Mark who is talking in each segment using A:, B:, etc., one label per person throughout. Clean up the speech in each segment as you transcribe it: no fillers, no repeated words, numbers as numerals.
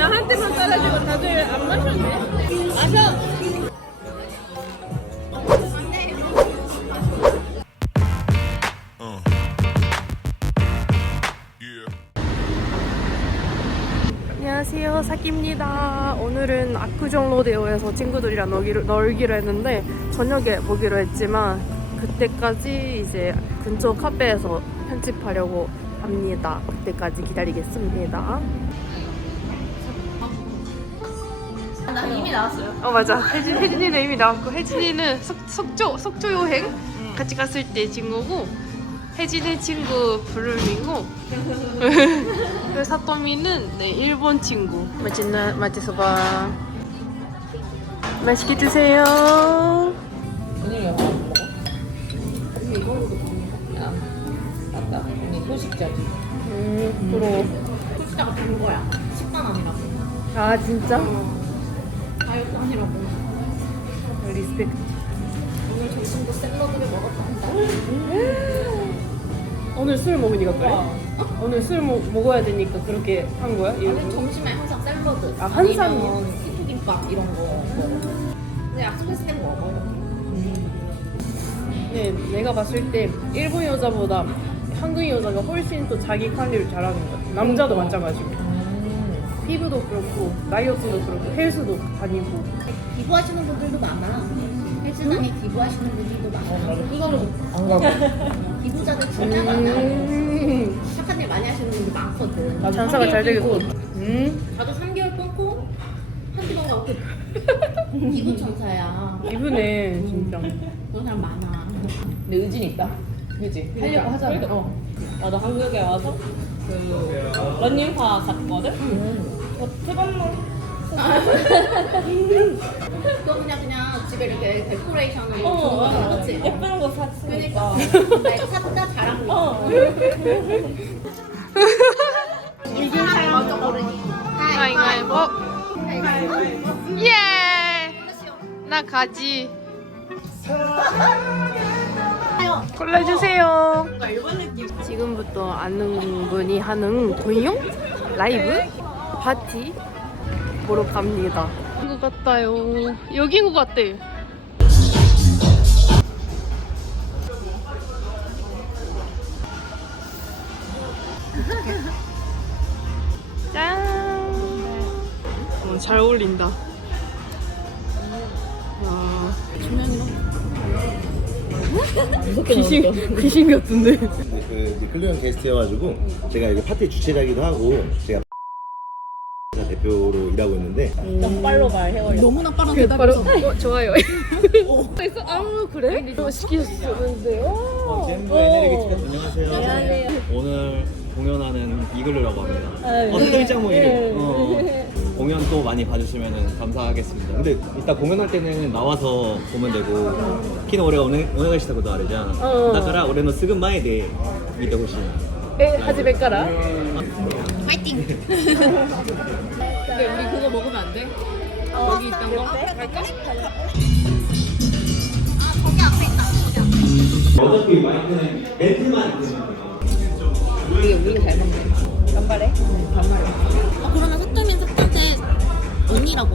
A: 나한테만 따라주고 다들 안 마셨네. 마셔. 안녕하세요, 사키입니다. 오늘은 압구정 로데오에서 친구들이랑 놀기로 했는데 저녁에 보기로 했지만 그때까지 이제 근처 카페에서 편집하려고 합니다. 그때까지 기다리겠습니다.
B: 나 이미 나왔어요.
A: 맞아. 혜진이는 이미 나왔고, 혜진이는 속초 여행 같이 갔을 때 친구고, 혜진의 친구 블룸이고, 사토미는 네, 일본 친구. 맛있어봐. 맛있게 드세요.
B: 오늘 영화 안 먹어? 근데 이걸로도 먹는다. 맞다. 언니 소식자지.
A: 부러워.
B: 소식자가 된 거야. 식단 아니라고.
A: 아, 진짜?
B: 다이어트 아니라고.
A: 리스펙트.
B: 오늘 점심도 샐러드를 먹었단다.
A: 오늘 술 먹으니까 그래? 오늘 술 먹어야 되니까 그렇게 한 거야?
B: 아니 점심에 항상 샐러드.
A: 아, 한상이야?
B: 아니면 피토김밥 이런 거 먹어. 근데 약속했을 땐 먹어.
A: 네, 내가 봤을 때 일본 여자보다 한국 여자가 훨씬 또 자기 관리를 잘하는 것 같아. 남자도 마찬가지고. 피부도 그렇고, 다이어트도 그렇고, 헬스도 다니고.
B: 기부하시는 분들도 많아. 헬스장에 기부하시는 분들도 많아.
A: 그거는
B: 안 가고. 기부자들 진짜 많아. 착한 일 많이 하시는 분들 많거든.
A: 장사가 잘 되겠고.
B: 나도 3개월 끊고 한두 번 가고 기부 천사야.
A: 이분에 진짜.
B: 그런 사람 많아.
C: 근데 의진 있다. 그지? 하려고 하잖아.
A: 그러니까.
C: 나도 한국에 와서 그 러닝화 갔거든. 대박만.
B: 너 그냥 집에 이렇게 데코레이션으로 주는 거 그치?
C: 예쁜 거 샀으니까.
B: 그러니까 내가 샀다 잘한 거. 이 사람 먼저 고르니.
A: 가위바위보. 예! 나 가지. 골라주세요. 지금부터 아는 분이 하는 공연? 라이브? 파티? 보러 갑니다. 것 같아요. 여긴 것 같대. 짠! 잘 어울린다. 귀신 같은데.
D: 그 클리언 게스트여가지고 제가 여기 파티 주최자기도 하고 제가 대표로 일하고 있는데
C: 빨로 말 헤어려.
B: 너무나 빠른
A: 바로
B: 대답이었어.
A: 좋아요. 그래서 그래? 이거 시키셨는데요.
D: 젠버 에너게틱 안녕하세요.
C: 안녕하세요.
E: 오늘 공연하는 이글루라고 합니다.
C: 네.
E: 특별장 뭐 이름. 공연 또 많이 봐주시면 감사하겠습니다. 근데 이따 공연할 때는 나와서 보면 되고, 키는俺がお願いしたことあるじゃん。だから俺のすぐ前で見てほしい。
A: 하지메 까라.
B: 파이팅. 근데 우리 그거 먹으면 안 돼? 여기 있던 거? 갈까? 거기 앞에 있다.
E: 어차피 마이크는 멘트만 있으면
B: 우리 잘 먹네.
C: 간발해?
B: 그러면 사또민 사또한테 언니라고.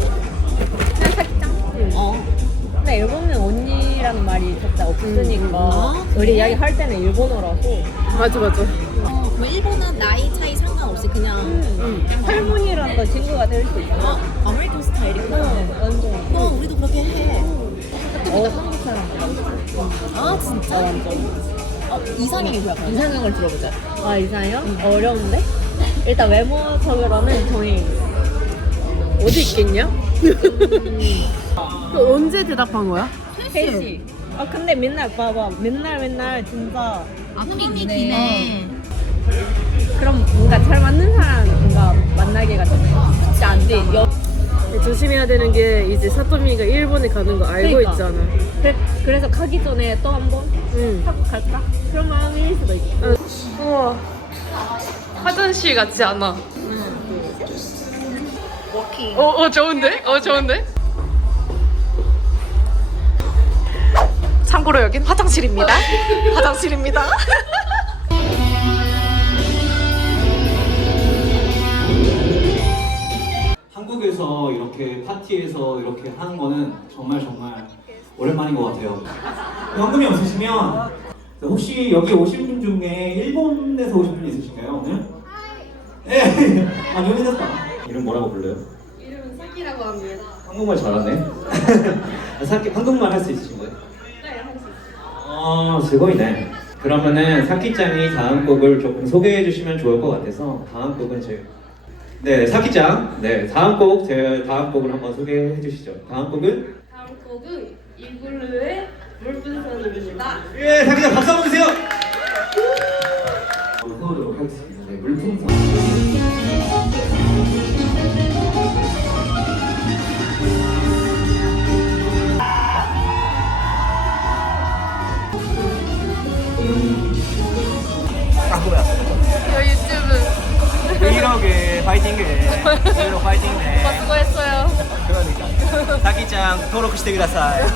C: 근데 일본은 언니라는 말이 진짜 없으니까 우리 이야기 할 때는 일본어라서
A: 맞아.
B: 그럼 일본은 나이 차이 상관없이 그냥
C: 할머니랑도 친구가 될 수 있어.
B: 아메리칸 스타일이구나.
C: 완전.
B: 우리도 그렇게 해.
C: 한국 사람.
B: 아 진짜?
C: 완전.
B: 이상형이 뭐야?
C: 이상형을 들어보자. 아, 이상형? 어려운데? 일단 외모적으로는 저희
A: 어디 있겠냐? 또 언제 대답한 거야?
C: 3시. 아, 근데 맨날 봐봐. 맨날 진짜.
B: 아픔이 기네.
C: 그럼 뭔가 잘 맞는 사람 뭔가 만나기가 쉽지 않지.
A: 조심해야 되는 게 이제 사토미가 일본에 가는 거 알고
C: 그러니까.
A: 있잖아.
C: 그래서 가기 전에 또 한 번
A: 응.
C: 하고 갈까? 그런 마음일 수도 있고.
A: 우와. 화장실 같지 않아.
B: 워킹.
A: 좋은데? 좋은데? 참고로 여긴 화장실입니다. 화장실입니다.
E: 한국에서 이렇게 파티에서 이렇게 하는 거는 정말 오랜만인 것 같아요.
F: 현금이 없으시면 혹시 여기 오신 분 중에 일본에서 오신 분 있으신가요 오늘? 네. 아 연인했다. 이름 뭐라고 불러요?
A: 이름은 사키라고 합니다.
F: 한국말 잘하네. 한국말 할 수 있으신 거예요?
A: 네, 할 수 있어요.
F: 즐거이네. 그러면은 사키짱이 다음 곡을 조금 소개해 주시면 좋을 것 같아서 다음 곡은 네, 사키짱. 네, 다음 곡을 한번 소개해 주시죠. 다음 곡은?
A: 다음 곡은 이글루의 물분선입니다.
F: 예, 사키짱 박수 한번 주세요. 해보도록 하겠습니다. 네, 물풍선.
A: 저 유튜브
E: 브이로그 파이팅해. 브이로그 파이팅해.
A: 수고했어요.
E: 그러니까. 사키짱登録してください.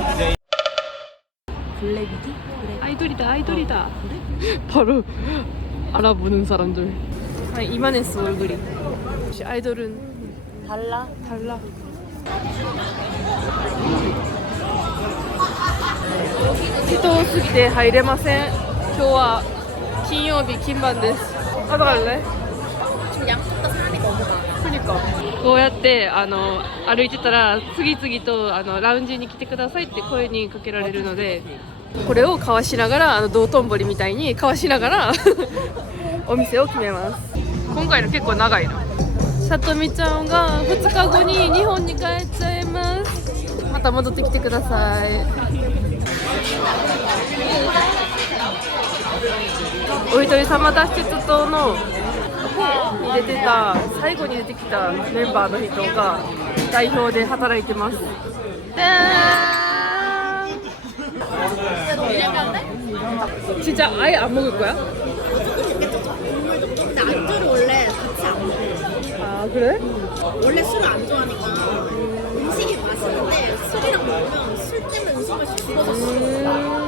A: 아이돌이다, 아이돌이다. 바로 알아보는 사람들. 아, 이만했어 얼굴이. 역시 아이돌은 달라. 人多すぎて入れません。今日は金曜日金番です。あ、だからね。 그러니까 こうやって歩いてたら次々とラウンジに来てくださいって声にかけられるので、これをかわしながら道頓堀みたいにかわしながらお店を決めます。今回の結構長いな。さとみちゃんが2日後に日本に帰っちゃいます。また戻ってきてください。お一人様脱出島のに出てた最後に出てきたメンバーの人が代表で働いてます。진짜 아예 안 먹을 거야?
B: 근데 안주를 원래 같이 안 먹어.
A: 아 그래?
B: 원래 술을 안 좋아하니까 음식이 맛있는데 술이랑 먹으면 술 때문에 음식 맛이 죽어졌어.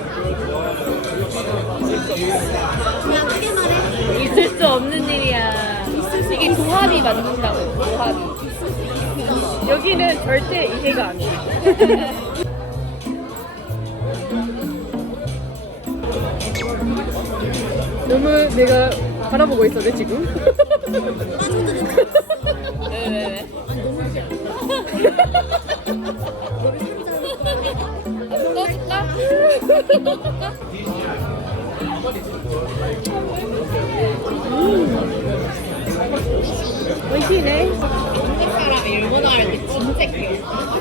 B: 그냥 크게 말해.
C: 있을 수 없는 일이야. 이게 조합이 만든다고. 조합이.
A: 여기는 절대 이해가 안 돼. 너무 내가 바라보고 있었네 지금.
C: 왜? 떠줄까? 떠줄까?
A: 맛있네.
B: 한국 사람이 일본어 할 때 진짜 길어.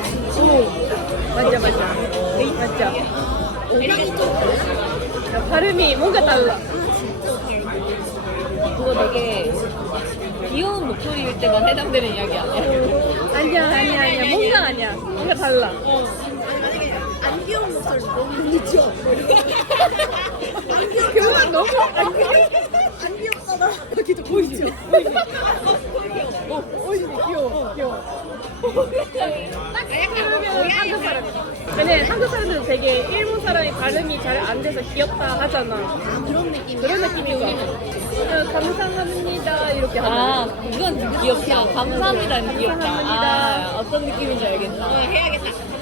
A: 맞아 맞아. 맞아.
B: 우리랑 좀 달라?
A: 야, 발음이 뭔가 달라.
C: 그거 되게 귀여운 목소리일 때만 해당되는 이야기 아니야?
A: 아니야. 뭔가 아니야. 뭔가 달라.
B: 아니 만약에 안 귀여운 목소리 너무 늦죠? 안 귀여워.
A: 그건 너무
B: 안 귀엽잖아. 이렇게 보이죠?
A: 어이지 귀여워.
B: 딱 약간
A: 한국 사람. 근데 한국 사람들은 되게 일본 사람이 발음이 잘 안 돼서 귀엽다 하잖아.
B: 그런 느낌.
A: 그런 느낌이 우리는 감사합니다 이렇게 하잖아.
C: 아, 이건 되게 귀엽다. 감사합니다는 귀엽다.
A: 감사합니다.
C: 아, 어떤 느낌인지 알겠다.
B: 해야겠다.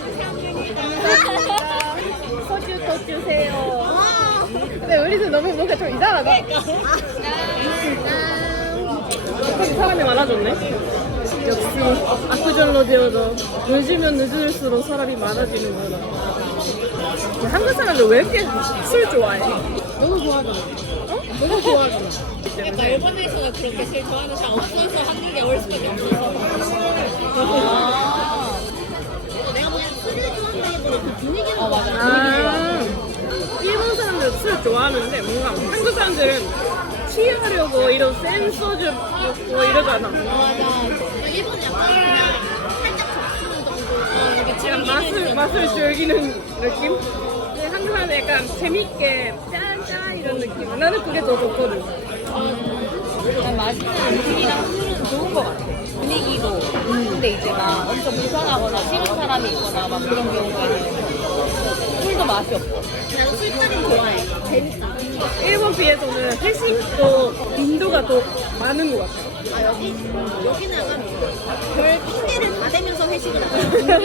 A: 소주 더 주세요. 근데 우리도 너무 뭔가 좀 이상하다. 여기 사람이 많아졌네. 역시 압구정 로데오도 늦으면 늦을수록 사람이 많아지는구나. 한국 사람들 왜 이렇게 술 좋아해? 너무 좋아하잖아. 어? 너무 좋아하잖아.
B: 그러니까 일본에서는 그렇게 술 좋아하는 사람 없어서 한국에 올 수밖에 없어. 내가 그냥 술을 좋아한다기보다 그 분위기를
A: 아, 일본 사람들 술 좋아하는데 뭔가 한국 사람들은 취하려고 이런 센 소주 먹고 이러잖아.
B: 맞아. 일본은 약간 그냥 살짝 적수는 정도. 이렇게
A: 약간 맛을 즐기는 느낌? 근데 한국 사람들 약간 재밌게 짠짠 이런 느낌. 나는 그게 더 좋거든.
C: 난 맛있는 음식이랑 술은 좋은 것 같아. 분위기도. 근데 이제 막 엄청 불편하거나 싫은 사람이 있거나 막 그런 경우에는 술도 맛이 없고.
B: 나는 술자리 좋아해. 재밌어.
A: 일본 비해서는 회식도 빈도가 더 많은 것 같아.
B: 아 여기는 약간 별 핑계를 다 대면서 회식을 하고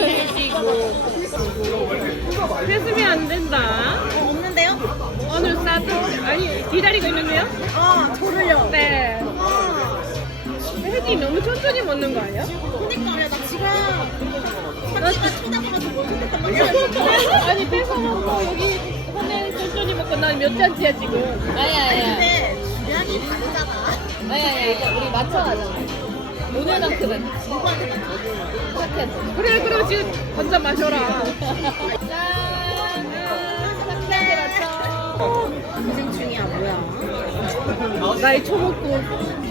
A: 했으면 안 된다.
B: 없는데요?
A: 오늘 사도 아니 기다리고 있는데요?
B: 아 저를요?
A: 네.
B: 아
A: 혜진이 너무 천천히 먹는 거 아니야?
B: 그니까 나 지금 자기가 쳐다보면서 뭘 했단 말이야.
A: 아니 뺏어 먹고 여기 화내 천천히 먹고 난 몇 잔째야 지금.
C: 아니야.
B: 근데 주량이 다르잖아.
C: 아니야. 이거 우리 맞춰가잖아. 오늘만큼은
B: 누구한테
C: 착해서.
A: 그래 그럼 지금 한잔 마셔라.
C: 짠. 상쾌하게 맞춰.
B: 인생 중이야 뭐야?
A: 나이 처먹고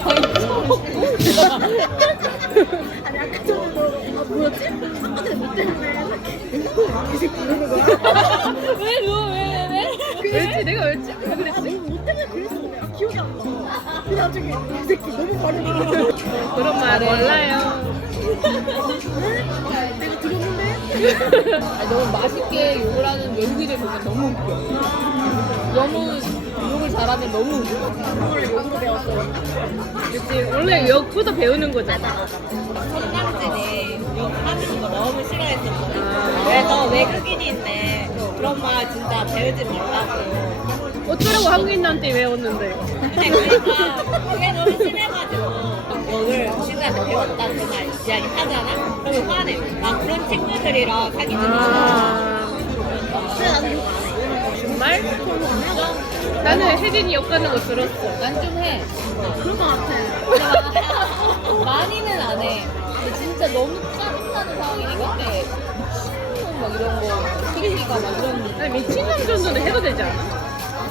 B: 아니 아까 전에도 뭐였지? 아까 전에 뭐 때문에 계속 부르는 거야?
C: 왜 그거 왜?
A: 왜지 내가 왜지? 왜 그랬지?
B: 뭐 때문에 그랬어? 내가 기억이 안 나. 그 나중에 이 새끼 너무 빠르네.
A: 그런 말 몰라요.
B: 내가 들었는데?
C: 아니, 너무 맛있게 욕을 하는 외국인을 보면 너무 웃겨. 너무 욕을 잘하면 너무 웃겨.
B: 원래 욕으로 배웠어.
A: 그치 원래 역부터 배우는 거잖아.
C: 첫날째에 욕하는 거 너무 싫어했었거든.
A: 아.
C: 그래서 외국인인데 그런 말 진짜 배우지 말라고.
A: 어쩌라고 한국인한테 외웠는데.
C: 근데 그러니까 그게 너무 심해가지고 욕을 친구한테 배웠다 그 말 이야기 하잖아? 그러면 화내. 나 그런 친구들이랑 사귀지 마.
A: 아
B: 그래 나도 욕 안 해.
A: 정말? 나는 혜진이 욕하는 거 들었어.
C: 난 좀 해.
B: 그런 거 같아.
C: 많이는 안 해. 근데 진짜 너무 짜증나는 상황이니까 그때 미친놈 막 이런 거 시기가 막 이런
A: 아니 미친놈 정도는 해도 되지 않아?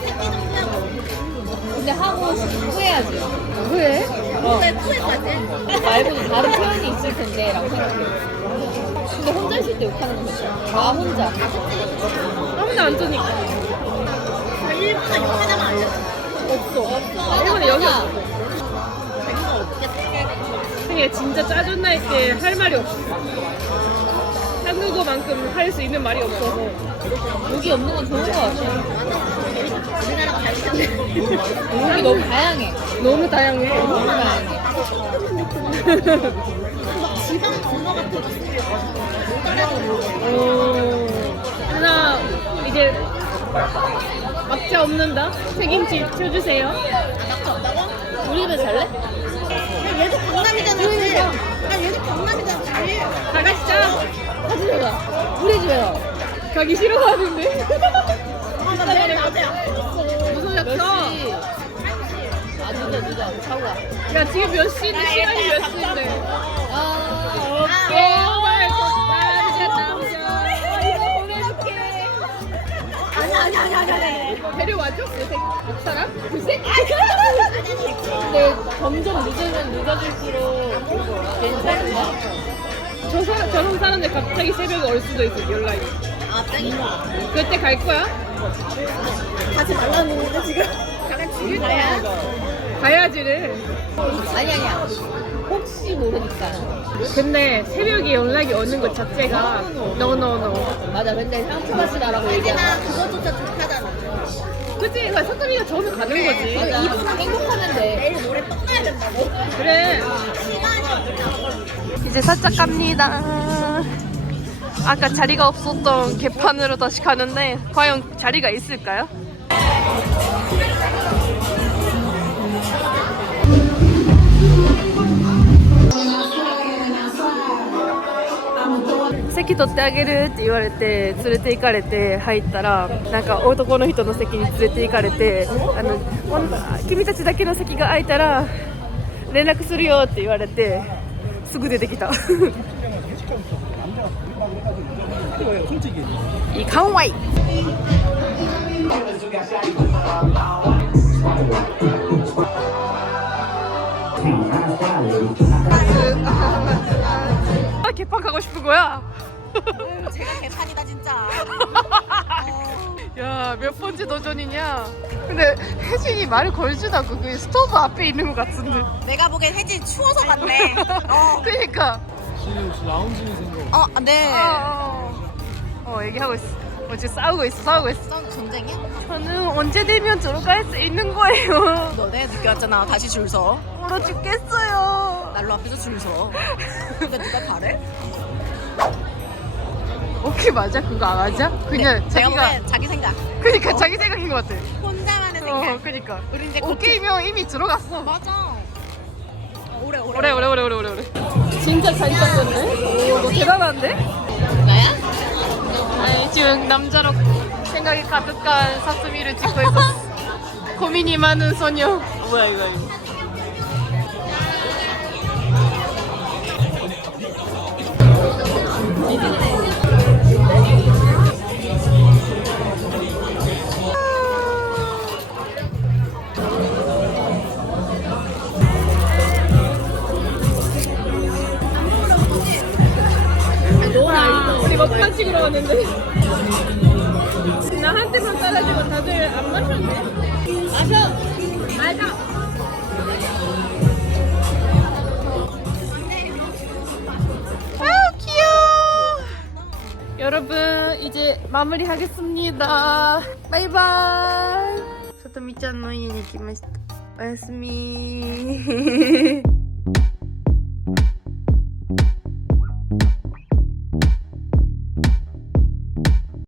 C: 근데 하고 후회하지.
A: 왜?
B: 왜 후회까지?
C: 말고도 다른 표현이 있을 텐데 라고 생각해. 근데 혼자 있을 때 욕하는 건 괜찮아. 나 혼자.
A: 아무도 안 쓰니까.
B: 나 일본에 욕 하나만 알려줘.
C: 없어.
A: 일본에 여기 없어.
B: 자기가 어떻게
A: 그게 진짜 짜증날 때 할 말이 없어. 한국어만큼 할 수 있는 말이 없어서.
C: 욕이 없는 건 좋은 거 같아.
B: 우리나라가 발전해.
C: 욕이 너무 다양해.
A: 너무 다양해.
C: 너무 다양해.
B: 막 지방 언어 같은 거 쓰면 못 알아듣는
A: 하나 이제 막자 없는다. 책임지 쳐주세요.
B: 낙지 없다고?
C: 우리 집에 잘래?
B: 야, 얘도 강남이잖아. 그치? 아 얘도 강남이잖아. 그치?
A: 다 가시자.
C: 가지러 가. 우리 집에 가.
A: 가기 싫어하는데.
B: 아나 내일 낮에 약속 있어.
A: 무슨
C: 몇
A: 약속?
C: 시? 아 늦어. 자고 가.
A: 야 지금 몇 시인데 시간이 몇 시인데?
C: 아
A: 오케이. 남자.
C: 이거 보내줄게.
B: 아니.
A: 데려와줘? 그 새끼. 그 사람? 그 새끼?
C: 근데 점점 늦으면 늦어질수록 괜찮은가?
A: 저런 사람들 갑자기 새벽에 올 수도 있어 연락이.
B: 아 땡이다.
A: 그때 갈 거야?
B: 가지 말라는 건데 지금. 가면 죽일 거야.
A: 가야지래.
C: 아니야. 혹시 모르니까.
A: 근데 새벽에 연락이 오는 것 자체가 no.
C: 맞아. 근데 상처받지 말라고 얘기하는
B: 혜진아 그거조차 좋다잖아.
A: 그치? 석금이가 저는 가는 거지.
C: 거야. 이분 행복하면 돼.
B: 내일 모레 또 가야 된다고?
A: 그래.
B: 시간이 없다고.
A: 이제 살짝 갑니다. 아까 자리가 없었던 개판으로 다시 가는데 과연 자리가 있을까요?席取ってあげるって言われて連れて行かれて入ったらなんか男の人の席に連れて行かれて君たちだけの席が空いたら連絡するよって言われてすぐ出てきたいかんわい개판 가고 싶은 거야?
B: 제가 개판이다 진짜.
A: 야, 몇 번째 도전이냐? 근데 혜진이 말을 걸지도 않고 그 스토브 앞에 있는 것 같은데.
B: 내가 보기엔 혜진 추워서 갔네.
A: 그러니까.
B: 네.
A: 얘기하고 있어. 지금 싸우고 있어.
B: 싸우는 전쟁이야?
A: 저는 언제 되면 들어갈 수 있는 거예요.
B: 너네 늦게 왔잖아. 다시 줄 서.
A: 얼어 죽겠어요.
B: 난로 앞에서 줄 서. 근데 누가 바래?
A: 오케이 맞아? 그거 안 맞아? 그냥
B: 네, 제가
A: 자기가
B: 보기엔 자기 생각.
A: 그니까 자기 생각인 것 같아.
B: 혼자만의 생각.
A: 그니까.
B: 우리 이제
A: 오케이면 이미 들어갔어.
B: 맞아. 오래.
A: 오래. 진짜 잘 잘렸네. 오, 너 대단한데?
B: 나야?
A: 아니, 지금 남자로 생각이 가득한 사스미를 찍고 있었어. 고민이 많은 소녀. 뭐야 이거. 우리 먹방 찍으러 왔는데 나 한테만 따라주고 다들 안 마셨네. 마셔. 아 귀여워. 여러분 이제 마무리하겠습니다. 바이바이. 사토미ちゃんの家に来ました。おやすみ